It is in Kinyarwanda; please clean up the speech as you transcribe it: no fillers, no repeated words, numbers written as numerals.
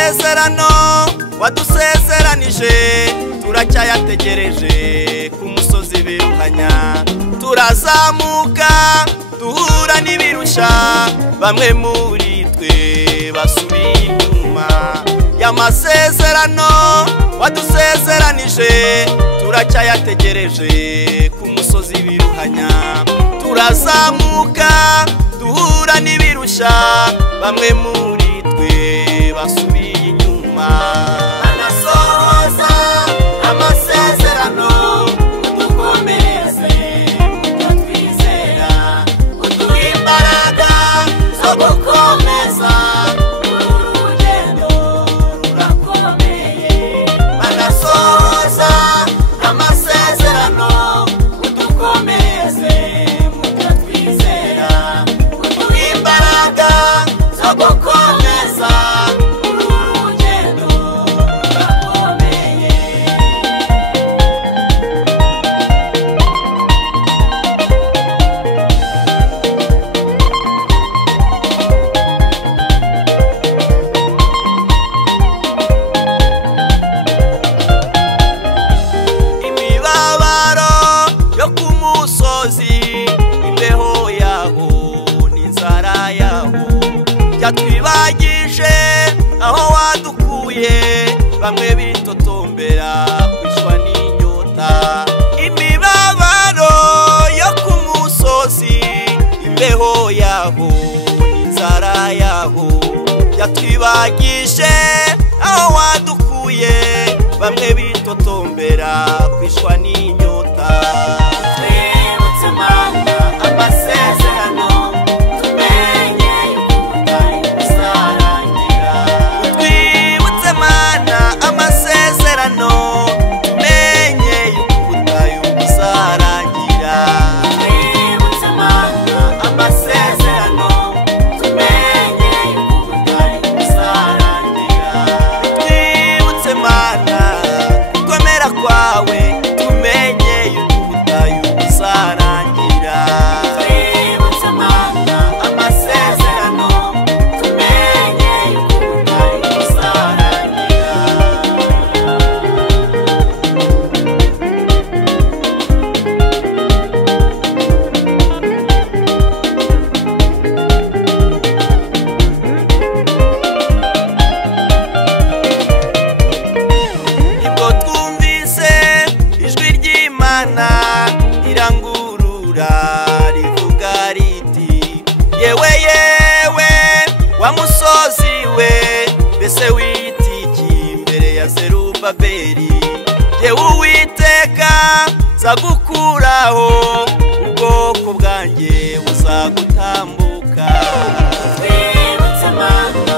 amasezerano wadusezeranije turacyayategereje ku musozi biruhanya turazamuka duhura n'ibirusha bamwe muri twe basubiye inyuma y'amasezerano wadusezeranije turacyayategereje ku musozi biruhanya turazamuka duhura n'ibirusha bamwe muri twe basubiye inyuma anasohoza amasezerano udukomereze twizera uduha imbaraga zo gukomeza urugendo rurakomeye anasohoza amasezerano udukomereze twizera uduha imbaraga zo gukomeza urugendo rurakomeye imibabaro yo ku musozi imbeho yaho n'inzara yaho byatwibagije aho wadukuye bamwe bitotombera kwishwa n'inyota imibabaro yo ku musozi imbeho yaho n'inzara yaho byatwibagije aho wadukuye bamwe bitotombera kwishwa n'inyota twibutse Mana amasezerano tumenye ubutayu buzarangira twibutse Mana amasezerano tumenye ubutayu buzarangira twibutse Mana amasezerano tumenye ubutayu buzarangira twibutse Mana gukomera kwawe tumenye ubutayu buzarangira twibutse Mana amasezerano tumenye ubutayu buzarangira nibwo twumvise ijwi ry'Imana irangurura rivuga riti yewe yewe wa musozi we mbese witiki imbere ya Zerubabeli yewe Uwiteka nzagukuraho ubwoko bwanjye buzagutambuka twibutse Mana